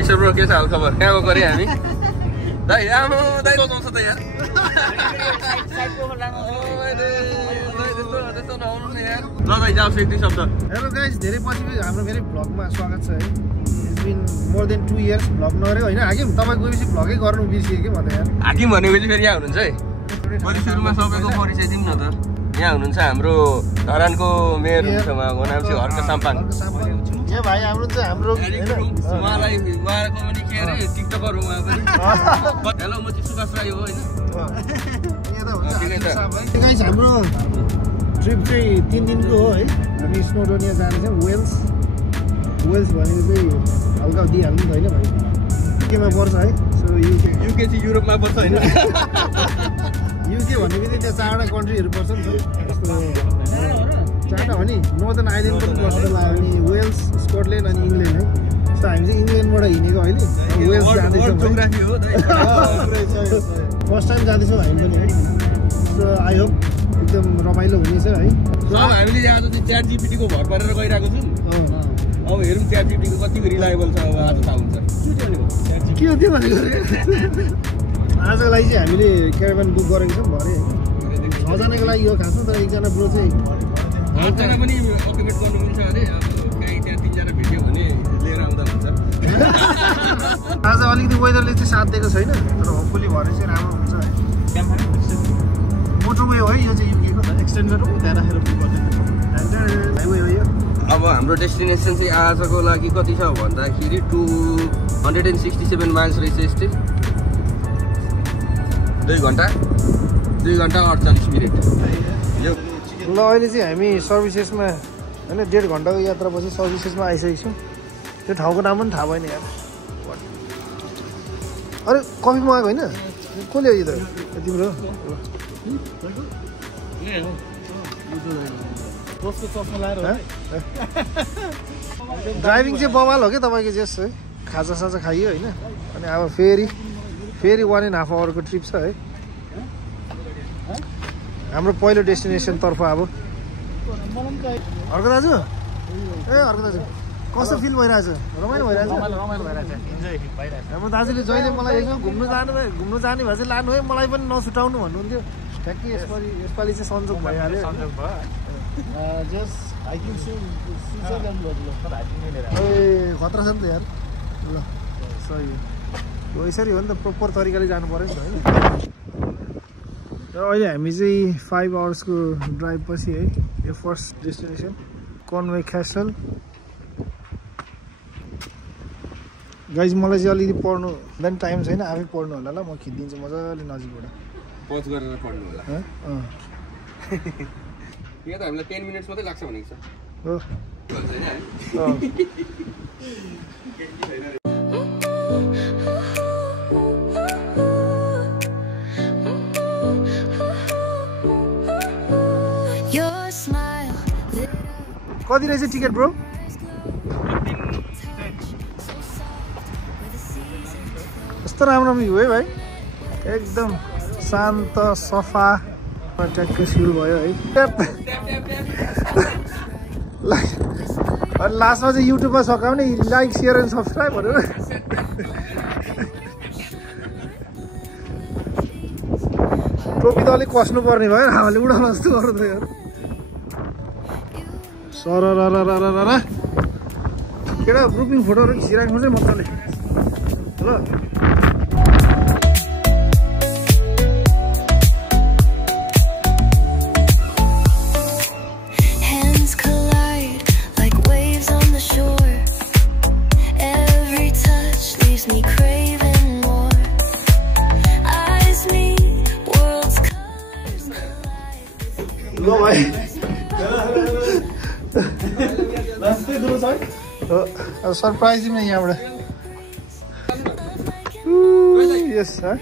ईश्वर bro के छ हाल खबर कहाँ गयो हामी दाइ आमा दाइ बजाउँछ त यार ल दाइ जाऊ एक दुई शब्द हेलो गाइस धेरै पछि हाम्रो फेरि भ्लगमा स्वागत छ है it's been more than 2 years vlog नगरे हैन हाकिम तपाईँ गएपछि भ्लगै गर्नु बिर्सिए के म त यार हाकिम भनेपछि फेरि यहाँ हुनुहुन्छ है मैले सुरुमा सबैको परिचय दिउँ न त यहाँ हुनुहुन्छ हाम्रो धरानको मेयर हुनुहुन्छ उहाँको नाम चाहिँ हर्क साम्पाङ यो भाइ हाम्रो चाहिँ हाम्रो उहाँलाई उहाँको पनि के अरे टिकटकर उहाँ पनि हेलो म चाहिँ सुभाष राई हो होइन गाइस हाम्रो ट्रिप चाहिँ 3 दिनको हो है हामी स्नोडोनिया जानेछौँ वेल्स भनेको चाहिँ हल्का दिइहाल्नु त होइन भाइ युकेमा पर्छ है सो युके चाहिँ युरोपमा पर्छ होइन युके भनेको चाहिँ त्यहाँ 4वटा कन्ट्रीहरू पर्छ नि त 4वटा हो नि नर्दर्न आइल्यान्ड पनि पर्छ अनि वेल्स स्कटल्यान्ड अनि इङ्ल्यान्ड है सो हामी चाहिँ इङ्ल्यान्डबाट हिँडेको अहिले वेल्स जाँदैछौँ फर्स्ट टाइम जाँदैछौँ हामी पनि है सो आई होप एकदम रमाइलो हुनेछ है हामीले आज चाहिँ च्याट जिपिटीको भर परेर गइरहेको छौँ अब हेरौँ च्याट जिपिटीको कतिको रिलायबल छ अब आज थाहा हुन्छ के हो त्यो भनेको आजको लागि चाहिँ हामीले क्याराभन बुक गरेको छौँ भरे 6जनाको लागि हो खासमा तर एकजना ब्रो चाहिँ 8जना पनि अकुपेट गर्नु मिल्छ अरे अब कहीँ त्यहाँ 3जना भेट्यो भने लिएर आउँदा हुन्छ आज अलिकति वेदरले चाहिँ साथ दिएको छैन तर होपफुली भरे चाहिँ राम्रो हुन्छ है मोटरवे हो है यो चाहिँ युकेको एक्सटेन्डर हो त्यहाँ राखेर बुक गर्दैन हाइवे हो यो अब हाम्रो डेस्टिनेसन चाहिँ आजको लागि कति छ भन्दाखेरि 267 माइल्स रहेछ स्टिल 2 घन्टा 48 मिनट ल अहिले चाहिँ हामी सर्भिसेसमा होइन 1.5 घन्टाको यात्रापछि सर्भिसेसमा आइसकेको छौँ त्यो ठाउँको नाम पनि थाहा भएन यार अरे कफी मगाएको होइन को ल्यायो त तिम्रो ड्राइभिङ चाहिँ बवाल हो क्या तपाईँको जेस है खाजा खाइयो होइन अनि अब फेरि 1.5 आवरको ट्रिप छ है हाम्रो पहिलो डेस्टिनेसन तर्फ अब अर्को दाजु कस्तो फिल भइरहेछ रमाइलो भइरहेछ हाम्रो दाजुले जहिले मलाई यसो घुम्नु जाने भए चाहिँ लानु है मलाई पनि नछुटाउनु भन्नुहुन्थ्यो ठ्याक्कै यसपालि चाहिँ संजोग भइहाल्यो खतरा छ नि त यार ल सही हो यसरी हो नि त प्रोपर तरिकाले जानु पऱ्यो नि त होइन र अहिले हामी चाहिँ 5 आवर्सको ड्राइभ पछि है यो first destination convey Castle guys मलाई चाहिँ अलिकति पढ्नु देन टाइम छैन आफै पढ्नु होला ल म खिचिदिन्छु मजाले नजिकबाट पज गरेर पढ्नु होला यहाँ त हामीलाई 10 मिनट्स मात्रै लाग्छ भनेको छ हो कति रहेछ टिकट ब्रो कस्तो राम्रो भ्यू है भाइ एकदम शान्त सफा ट्याक्कै सुरु भयो है अनि लास्टमा चाहिँ युट्युबमा सकाउने लाइक सेयर एन्ड सब्सक्राइब भनेर टोपी त अलिक कस्नु पर्ने भयो हामीले उडाउन जस्तो गर्नु त यार सररररररर केटा ग्रुपिङ फोटोहरू खिचिराख्नु चाहिँ मजाले ल अब सरप्राइज में यहाँबाट यस sir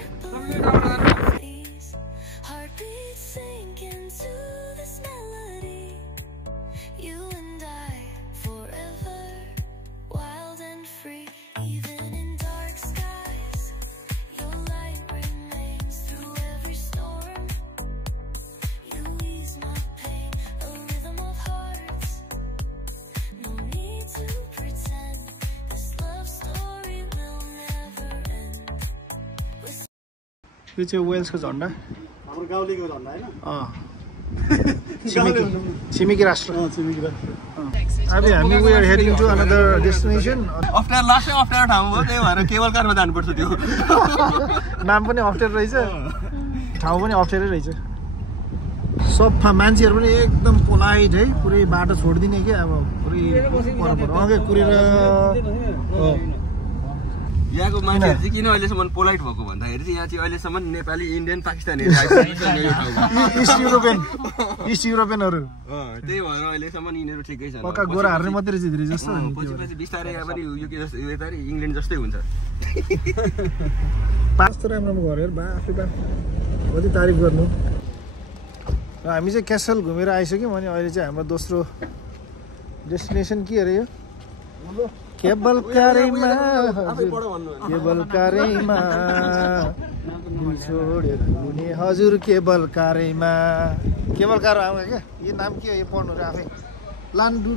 No need to pretend this love story will यो चाहिँ वेल्सको झन्डा हाम्रो गाउँलेको झन्डा हैन छिमेकी राष्ट्र अब हामी we are heading to another destination अप्ठ्यारो लास्टै अप्ठ्यारो ठाउँ हो त्यही भएर केबल कारमा जानुपर्छ त्यो नाम पनि अप्ठ्यारो रहेछ ठाउँ पनि अप्ठ्यारै रहेछ सफा मान्छेहरू पनि एकदम पोलाइट है पुरै बाटो छोडिदिने के अब पुरै अघि कुरेर यहाँको मान्छेहरू चाहिँ किन अहिलेसम्म पोलाइट भएको भन्दाखेरि चाहिँ यहाँ चाहिँ अहिलेसम्म नेपाली इन्डियन पाकिस्तानीहरू इस्ट युरोपियनहरू त्यही भएर अहिलेसम्म यिनीहरू ठिकै छ पक्का गोराहरूले मात्रै जित्रे जस्तो पछि बिस्तारै यहाँ पनि यो के जस्तो यता इङ्ल्यान्ड जस्तै हुन्छ कस्तो राम्रो घरहरू बाफे बा कति तारिफ गर्नु र हामी चाहिँ क्यासल घुमेर आइसक्यौँ अनि अहिले चाहिँ हाम्रो दोस्रो डेस्टिनेसन के अरे यो केबल कारमा छोडेर हुने हजुर केबल कारमा केबल कार आउँछ क्या यो नाम के हो यो पढ्नु र आफै लान्डु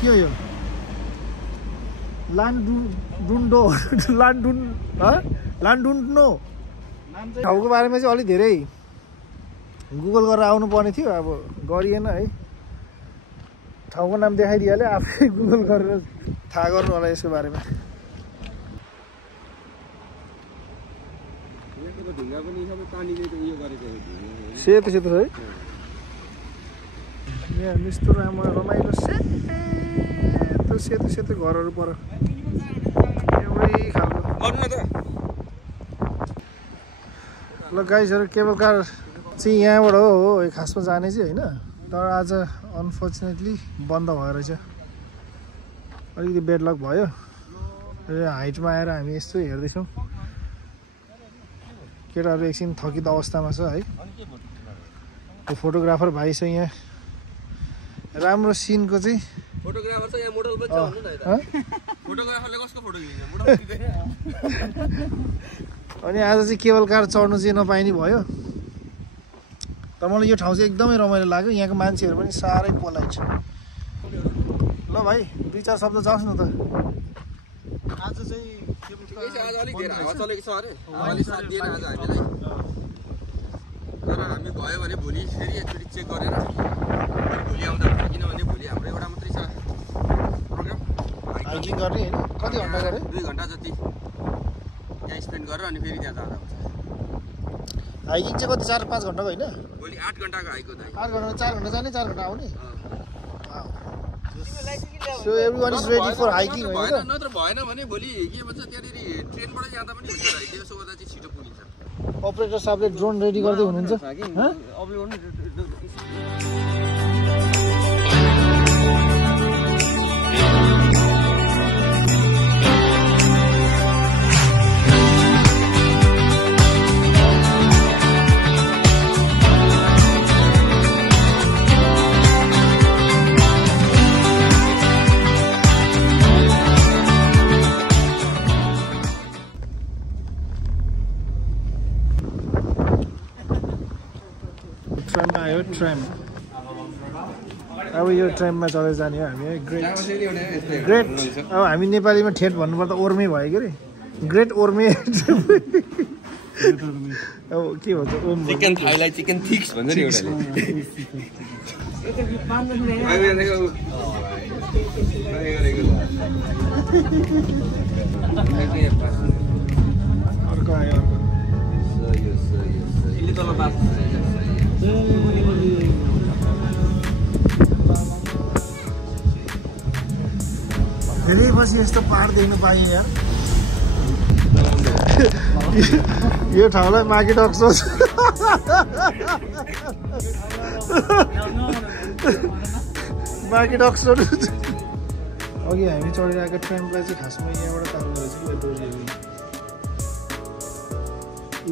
के हो यो लान्डुन्डो ठाउँको बारेमा चाहिँ अलिक धेरै गुगल गरेर आउनु पर्ने थियो अब गरिएन है ठाउँको नाम देखाइदिइहाल्यो आफै गुगल गरेर थाहा गर्नु होला यसको बारेमा सेतो सेतो है यहाँ मिस्तो राम्रो रमाइलो सेतो सेतो घरहरू पर एउटै खालको ल गाइजहरू केबल कार चाहिँ यहाँबाट हो खासमा जाने चाहिँ होइन तर आज अनफर्चुनेटली बन्द भएर चाहिँ अलिकति बेडलक भयो र हाइटमा आएर हामी यस्तो हेर्दैछौँ केटाहरू एकछिन थकित अवस्थामा छ है त्यो फोटोग्राफर भाइ छ यहाँ राम्रो सिनको चाहिँ फोटोग्राफर चाहिँ यहाँ मोडल पनि छ भन्नु न यता फोटोग्राफरले कसको फोटो खिच्छ मोडल अनि आज चाहिँ केबल कार चढ्नु चाहिँ नपाइने भयो तर मलाई यो ठाउँ चाहिँ एकदमै रमाइलो लाग्यो यहाँको मान्छेहरू पनि साह्रै पोलाइट छ ल भाइ 2-4 शब्द जाओस् न त आज चाहिँ आज अलिक धेरै हावा चलेको छ अरे अलि साथ दिएन आज हामीलाई तर हामी भयो भने भोलि फेरि एकचोटि चेक गरेर भोलि आउँदा किनभने भोलि हाम्रो एउटा मात्रै छ प्रोग्राम हाइकिङ गर्ने होइन कति घन्टा गरे 2 घन्टा जति यहाँ स्पेन्ड गरेर अनि फेरि त्यहाँ जाँदा हुन्छ हाइकिङ चाहिँ कति 4-5 घन्टाको होइन भोलि 8 घन्टाको हाइक हो त 8 घन्टा 4 घन्टा जाने 4 घन्टा आउने So everyone is ready for hiking होइन नत्र भएन भने भोलि के भन्छ त्यहाँनेरि ट्रेनबाट जाँदा पनि हुन्छ है त्यसो गर्दा चाहिँ छिटो पुगिन्छ अपरेटर साहबले ड्रोन रेडी गर्दै हुनुहुन्छ ट्रेनमा आयो ट्रेम अब यो ट्रेनमा चढेर जाने हो हामी ग्रेट अब हामी नेपालीमा ठेट भन्नुपर्दा ओर्मे भयो के अरे ग्रेट ओर्मे अब के भन्छ ओम चिकन थाईलाई चिकन थिक्स भन्छ नि एउटाले अर्को आयो धेरै पछि यस्तो पहाड देख्न पाएँ यार यो ठाउँलाई मार्केट अक्सोस मार्केट अक्सोस अघि हामी चढेर आएको ट्रेनलाई चाहिँ खासमा यहाँबाट तान्नु रहेछ कि डोरीले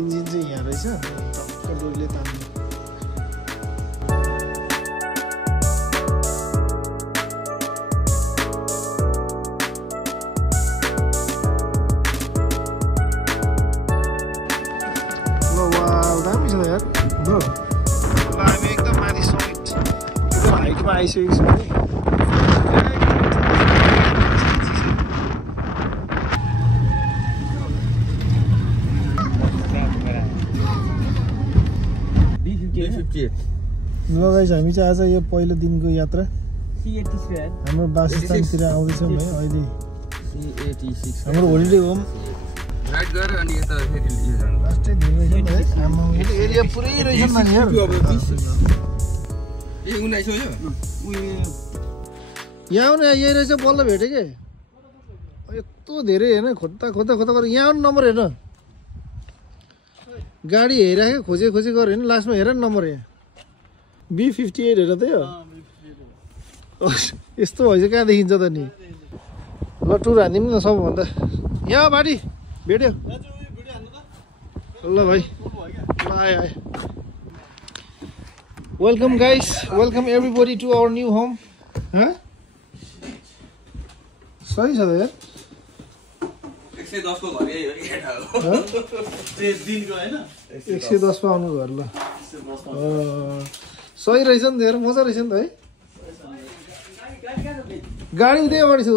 इन्जिन चाहिँ यहाँ रहेछ टक्क डोरीले तान्नु हामी एकदम माथि समिट हाइटमा आइसकेको छौँ है 58 ल गाइस हामी चाहिँ आज यो पहिलो दिनको यात्रा हाम्रो वासस्थानतिर आउँदैछौँ है अहिले C86 हाम्रो होलिडे होम राइट गरेर अनि यता फेरि लिएर जानु लास्टै धेरै रहेछ है आम्मा एरिया पुरै रहेछ नानी यार ए 19 हो यो यहाँ आउने यही रहेछ बल्ल भेटेँ के यत्रो धेरै होइन खोज्दा गरेर यहाँ आउनु नम्बर हेर्न गाडी हेरिराख्यो खोजे गरेर होइन लास्टमा हेर नम्बर यहाँ B58 हेर त यो यस्तो भएछ कहाँ देखिन्छ त नि ल टुर हानिदिउँ न सबभन्दा यहाँ बाटी भेट्यो ल भाइ ल आए welcome guys welcome everybody to our new home सही छ त यार 110 को घर यही हो केटा हो त्यो दिनको हैन 110 मा आउनु घर ल सही रहेछ नि त यार मजा रहेछ नि त है गाडी उतै अगाडि छ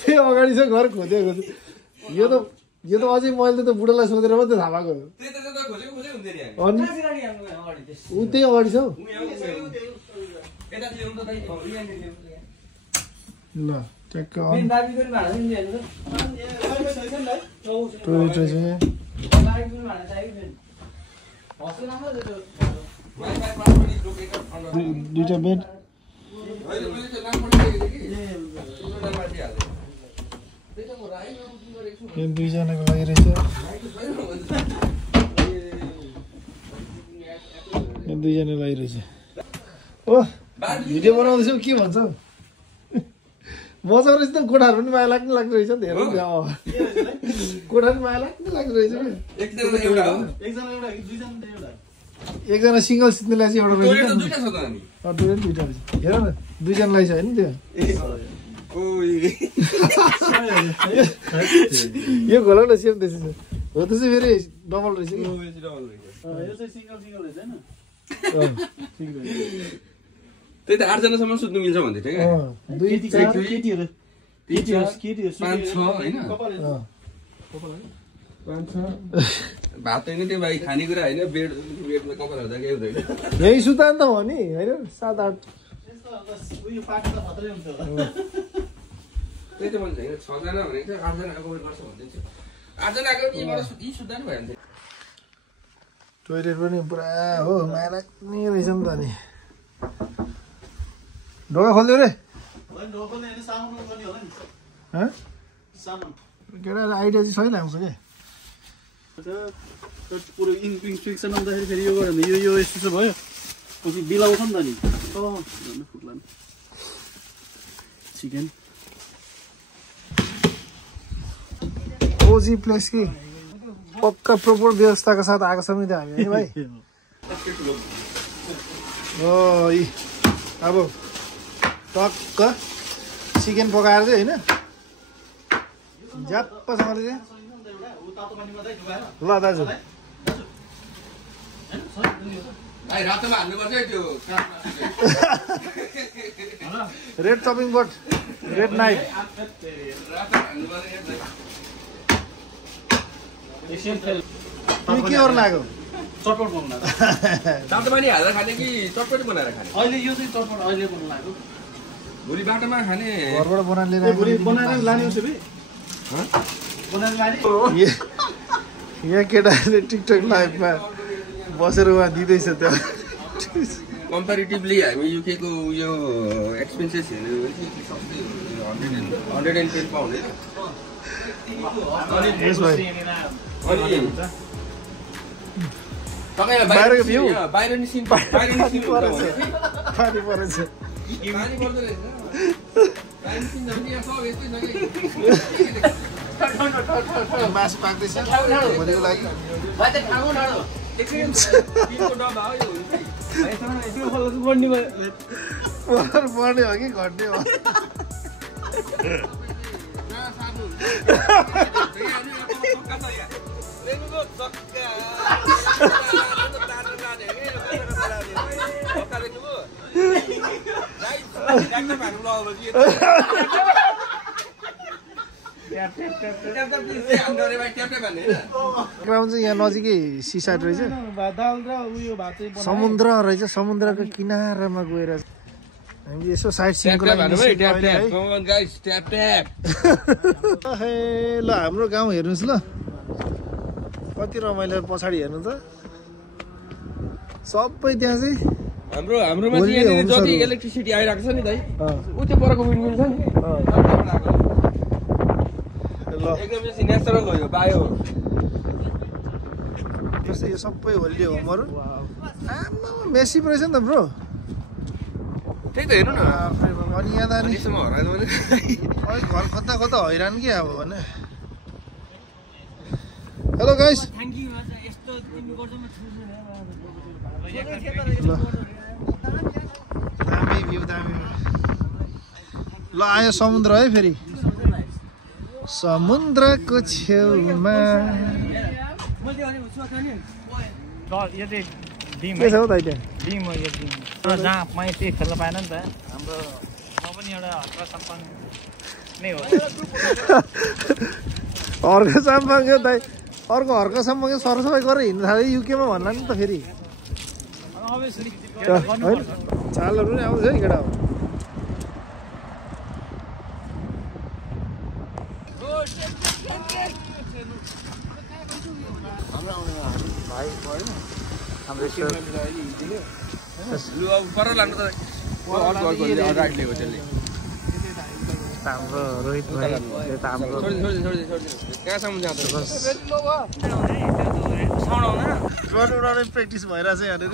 त्यही अगाडि छ घर खोजेको यो त अझै मैले त बुढालाई सोधेर मात्रै थाहा भएको अनि ऊ त्यही अगाडि छ ल ट्याक्क टोयलेट रहेछ दुईटा बेड दुईजनाको लागि रहेछ दुईजना लागि रहेछ ओ भिडियो बनाउँदैछौ के भन्छ मजा रहेछ त कोठाहरू पनि माया लाग्ने रहेछ नि त हेर्नु कोठा पनि माया लाग्ने रहेछ एकजना सिङ्गल सुत्नेलाई चाहिँ एउटा रहेछ टोइलेट दुईवटा रहेछ हेर न दुईजनालाई छ होइन त्यो यो खोला न सेम त्यसो हो त्यो चाहिँ फेरि डबल रहेछ त्यही त 8 जनासम्म सुत्नु मिल्छ भन्दै थियो क्या 5-6 हैन भात हैन त्यो भाइ खानेकुरा हैन बेडमा कपाल हुँदा केही हुँदैन यही सुता नि त हो नि हैन 7-8 त्यही त भन्छ हैन 6 जना भनेको चाहिँ 8 जना अकोमोडेट गर्छ भन्दै थियो 8 जना अकोमोडेट यीबाट सुत्दा नि भइहाल्थ्यो टोइलेट पनि पुरा हो माया लाग्ने रहेछ नि त नि ढोका खोलिदियो रे केटा आइडिया चाहिँ सही लाग्छ क्या पुरो इन्फेक्सन आउँदाखेरि फेरि यो गऱ्यो भने यो यस्तो भयो पछि बिलाउँछ नि त नि फुट्ला चिकन ओजी प्लेस कि पक्का प्रोपर व्यवस्थाको साथ आएको छौँ नि त हामी है भाइ ओ अब टक्क चिकन पकाएर चाहिँ होइन झ्याप्पसँगले चाहिँ ल दाजु रातोमा हाल्नुपर्छ है त्यो red chopping board red knife के गर्नु लाग्यो चटपट बनाउनु तातो पानी हालेर खाने कि चटपटी बनाएर खाने अहिले यो चाहिँ चटपट अहिले बनाउनु लाग्यो भोलि बाटोमा खाने घरबाट बनाएर लिएर बनाएर लाने उसो भए बनाएर लाने यहाँ केटाहरूले टिकटक लाइभमा बसेर उहाँ दिँदैछ त्यो कम्पेरिटिभली हामी युकेको यो एक्सपेन्सेस हेर्नु भने चाहिँ 110 पाउन्ड बाहिरको भ्यू बाहिर निस्किनु पानी परेछ पानी पर्दो रहेछ मासु पाक्दैछ भोलिको लागि बढ्ने हो कि घट्ने हो ग्राउन्ड चाहिँ यहाँ नजिकै सी साइड रहेछ दाल र उयो भात चाहिँ समुद्र रहेछ समुद्रको किनारमा गएर हामी यसो साइड सिनको लागि ल हाम्रो गाउँ हेर्नुहोस् ल कति रमाइलो पछाडि हेर्नु त सबै त्यहाँ चाहिँ हाम्रोमा चाहिँ जति इलेक्ट्रिसिटी आइरहेको छ नि दाइ उ त्यो परको विन्डमिल छ नि ल एकदम चाहिँ नेचुरल हो यो बायो जस्तै यो सबै होलिडे होमहरू आम्मा मेसी पो रहेछ नि त ब्रो त्यही त हेर्नु न अनि यहाँ त अनि यसमा हरायो भने अलिक घर खोज्दा खोज्दा हैरान के अब भने हेलो गाइस दामी भ्यू दामी ल आयो समुद्र है फेरि समुद्रको छेउमा के छ हौ दाइ त्यहाँ जहाँ मैले त्यही खेल्न पाएन नि त हाम्रो म पनि एउटा हल्का सम्पन्न नै हो हर्का सम्पङ्ग दाइ अर्को हर्का सम्पङ्ग सरसफाइ गरेर हिँड्नु थाल्यो युकेमा भन्ला नि त फेरि चालहरू नि आउँछ है केटा हाम्रो रोहित भाइ हाम्रो कहाँसम्म जाँदा ड्रोन उडाउने प्र्याक्टिस भइरहेछ यहाँनिर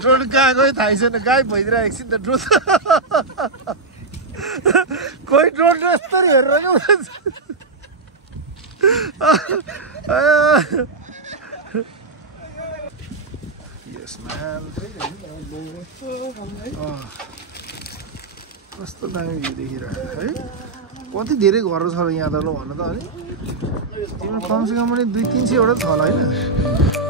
ड्रोन कहाँ गयो थाहै छैन गायब भइदिएर एकछिन त ड्रोन कोही ड्रोन यस्तरी हेरेर कस्तो दामी भ्यू देखिरहेको है कति धेरै घरहरू छ यहाँ त ल भन त अनि तिम्रो कमसेकम पनि 200-300 वटा छ होला होइन